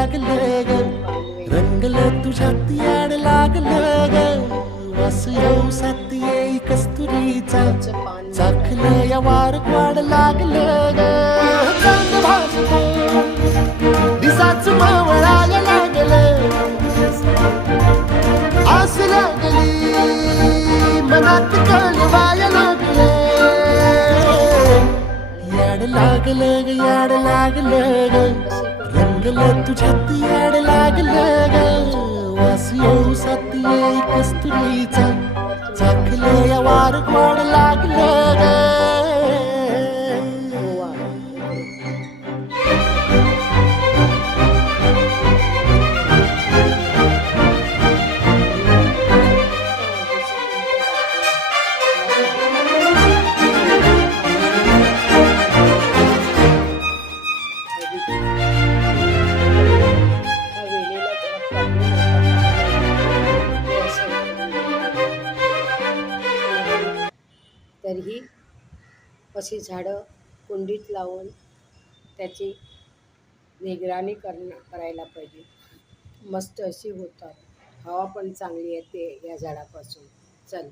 लागलं ग, रंगलं तुझ्यात याड लागलं ग. वास येऊ साथ येई कस्तुरीचा, चाखलं या वार वाढ लागलं ग. चांद भाजलं दिसाच मावळायला लागलं, आस लागली मनात कळवायला लागलं. याड लागलं ग, याड लागलं ग, रंगलं तुझ्यात याड लागलं ग. वास येऊ साथ येई कस्तुरीचा, चाखलं या वार वाढ लागलं ग. तरीही अशी झाडं कुंडीत लावून त्याची निगराणी करायला पाहिजे. मस्त अशी होतात, हवा पण चांगली येते या झाडापासून. चल.